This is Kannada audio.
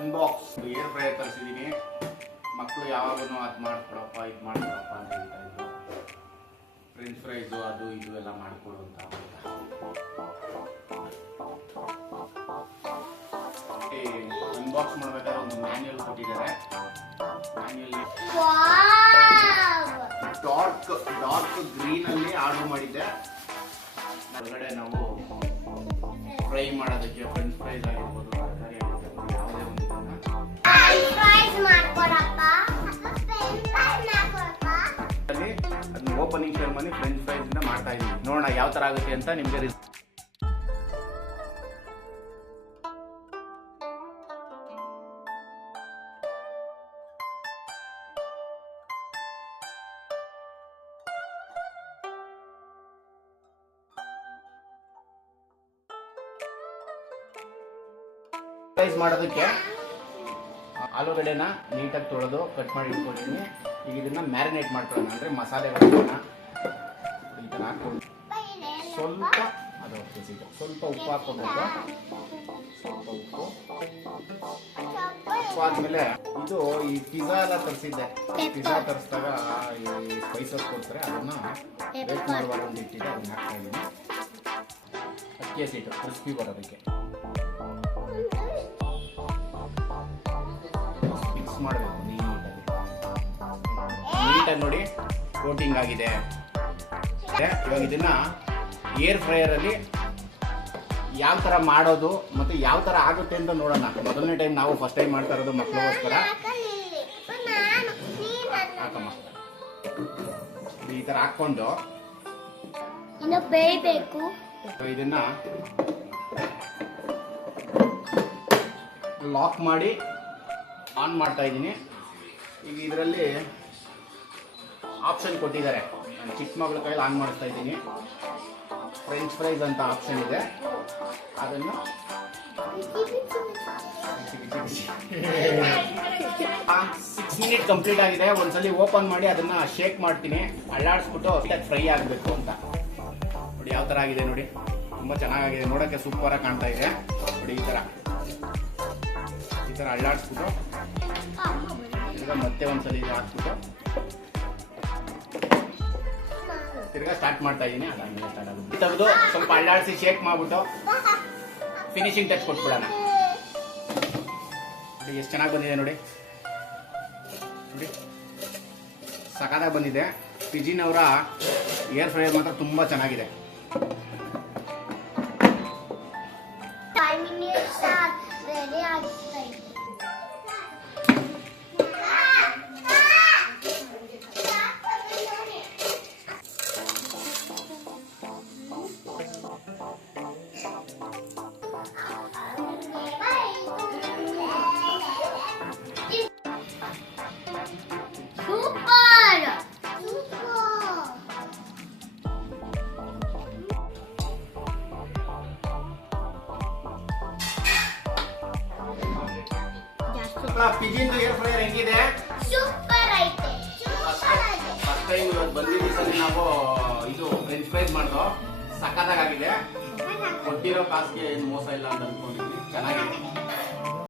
Unbox air fryer ತರಿಸಿದ್ದೀನಿ. ಮಕ್ಕಳು ಯಾವಾಗೂ ಅದು ಮಾಡ್ಕೊಡಪ್ಪ ಇದು ಮಾಡ್ಕೊಡಪ್ಪ ಅಂತ ಹೇಳ್ತಾ ಇದ್ರು. ಫ್ರೆಂಚ್ ಫ್ರೈಸು ಅದು ಇದು ಎಲ್ಲ ಮಾಡಿಕೊಡು ಅಂತ. ಅನ್ಬಾಕ್ಸ್ ಮಾಡ್ಬೇಕಾದ್ರೆ ಒಂದು ಮ್ಯಾನ್ಯಲ್ ಕೊಟ್ಟಿದ್ದಾರೆ. ಮ್ಯಾನ್ಯಲ್ ಡಾರ್ಕ್ ಗ್ರೀನ್ ಅಲ್ಲಿ ಆರ್ಡರ್ ಮಾಡಿದ್ದೆ. ಹೊರಗಡೆ ನಾವು ಫ್ರೈ ಮಾಡೋದಕ್ಕೆ ಫ್ರೆಂಚ್ ಫ್ರೈಸ್ ಆಗಿರ್ಬೋದು, ತರಕಾರಿ ಆಗಿರ್ಬೋದು, ಯಾವುದೇ ಒಂದು ಅದನ್ನ ಓಪನಿಂಗ್ ಸೆರೆಮನಿ ಫ್ರೆಂಚ್ ಫ್ರೈಸ್ ಇಂದ ಮಾಡ್ತಾ ಇದೀವಿ. ನೋಡೋಣ ಯಾವ ತರ ಆಗುತ್ತೆ ಅಂತ ನಿಮ್ಗೆ. ಫ್ರೈಸ್ ಮಾಡೋದಕ್ಕೆ ಆಲೂಗಡ್ಡೆನ ನೀಟಾಗಿ ತೊಳೆದು ಕಟ್ ಮಾಡಿ ಇಟ್ಕೊಂಡಿದ್ದೀನಿ. ಈಗ ಇದನ್ನ ಮ್ಯಾರಿನೇಟ್ ಮಾಡ್ಕೊಳ್ಳೋಣ, ಅಂದ್ರೆ ಮಸಾಲೆಗಳನ್ನ ಈ ಥರ ಹಾಕೊಂಡು ಸ್ವಲ್ಪ ಸ್ವಲ್ಪ ಉಪ್ಪು ಹಾಕೋಬೇಕು. ಸ್ವಲ್ಪ ಉಪ್ಪು ಆದ್ಮೇಲೆ ಇದು ಈ ಪಿಜ್ಜಾ ಎಲ್ಲ ತರಿಸಿದ್ದೆ. ಪಿಜ್ಜಾ ತರಿಸಿದಾಗ ಈ ಸ್ಪೈಸಸ್ ಕೊಡ್ತಾರೆ, ಅದನ್ನ ವೇಟ್ ಮಾಡುವಾಗ ಒಂದು ಇಟ್ಟಿದೆ, ಅದನ್ನ ಹಾಕ್ತಾ ಇದ್ದೀನಿ. ಅಕ್ಕಿ ಹಸಿಟ್ಟು ಕ್ರಿಸ್ಪಿ ಬರೋದಕ್ಕೆ ಮಿಕ್ಸ್ ಮಾಡಬೇಕು ನೀಟಾಗಿ. ನೋಡಿ ಕೋಟಿಂಗ್ ಆಗಿದೆ. ಇವಾಗ ಇದನ್ನ ಏರ್ ಫ್ರೈಯರ್ ಅಲ್ಲಿ ಯಾವ ತರ ಮಾಡೋದು ಮತ್ತೆ ಯಾವ ತರ ಆಗುತ್ತೆ ಅಂತ ನೋಡೋಣ. ಮೊದಲನೇ ಟೈಮ್ ನಾವು ಫಸ್ಟ್ ಟೈಮ್ ಮಾಡ್ತಾ ಇರೋದು ಮಕ್ಕಳಿಗೋಸ್ಕರ. ಹಾಕಮ್ಮ, ಈ ತರ ಹಾಕೊಂಡು ಬೇಯಬೇಕು. ಇದನ್ನ ಲಾಕ್ ಮಾಡಿ ಆನ್ ಮಾಡ್ತಾ ಇದ್ದೀನಿ. ಈಗ ಇದರಲ್ಲಿ ಆಪ್ಷನ್ ಕೊಟ್ಟಿದ್ದಾರೆ. ನಾನು ಚಿಕ್ಕ ಮಗಳ ಕೈಯಲ್ಲಿ ಆನ್ ಮಾಡಿಸ್ತಾ ಇದ್ದೀನಿ. ಫ್ರೆಂಚ್ ಫ್ರೈಸ್ ಅಂತ ಆಪ್ಷನ್ ಇದೆ, ಅದನ್ನು 6 ಮಿನಿಟ್ ಕಂಪ್ಲೀಟ್ ಆಗಿದೆ. ಒಂದ್ಸಲಿ ಓಪನ್ ಮಾಡಿ ಅದನ್ನ ಶೇಕ್ ಮಾಡ್ತೀನಿ, ಅಳ್ಳಾಡಿಸ್ಬಿಟ್ಟು ಫ್ರೈ ಆಗಬೇಕು ಅಂತ. ನೋಡಿ ಯಾವ ತರ ಆಗಿದೆ ನೋಡಿ, ತುಂಬಾ ಚೆನ್ನಾಗಿದೆ, ನೋಡಕ್ಕೆ ಸೂಪರ್ ಆಗಿ ಕಾಣ್ತಾ ಇದೆ. ನೋಡಿ ಈ ತರ ಅಳ್ಳಾಡಿಸ್ಬಿಟ್ಟು ಈಗ ಮತ್ತೆ ಒಂದ್ಸಲಿ ಇದು ಹಾಕ್ಬಿಟ್ಟು ತಿರ್ಗಾ ಸ್ಟಾರ್ಟ್ ಮಾಡ್ತಾ ಇದ್ದೀನಿ. ಅದಾದ್ಮೇಲೆ ಸ್ಟಾರ್ಟ್ ಆಗುತ್ತೆ. ತೆಗೆದು ಸ್ವಲ್ಪ ಅಳ್ಳಾಡಿಸಿ ಶೇಕ್ ಮಾಡ್ಬಿಟ್ಟು ಫಿನಿಶಿಂಗ್ ಟಚ್ ಕೊಟ್ಬಿಡೋಣ. ನೋಡಿ ಎಷ್ಟು ಚೆನ್ನಾಗಿ ಬಂದಿದೆ ನೋಡಿ. ನೋಡಿ ಸಖತ್ತಾಗಿ ಬಂದಿದೆ. ಪಿಜಿನವರ ಏರ್ ಫ್ರೈಯರ್ ಮಾತ್ರ ತುಂಬಾ ಚೆನ್ನಾಗಿದೆ. ಪಿಜಿನ್ ಏರ್ ಫ್ರೈಯರ್ ಹೆಂಗಿದೆ? ಸೂಪರ್ ಐತೆ. ಫಸ್ಟ್ ಟೈಮ್ ಇವತ್ತು ಬಂದಿದ್ದೀವಿ ಸರಿ ನಾವು ಇದು ಫ್ರೆಂಚ್ ಫ್ರೈಸ್ ಮಾಡಿದ್ರು. ಸಖತ್ತಾಗಿದೆ. ಕೊಟ್ಟಿರೋ ಕಾಸಿಗೆ ಏನು ಮೋಸ ಇಲ್ಲ ಅಂತ ಅನ್ಕೊಂಡಿದ್ದೀನಿ. ಚೆನ್ನಾಗಿದೆ.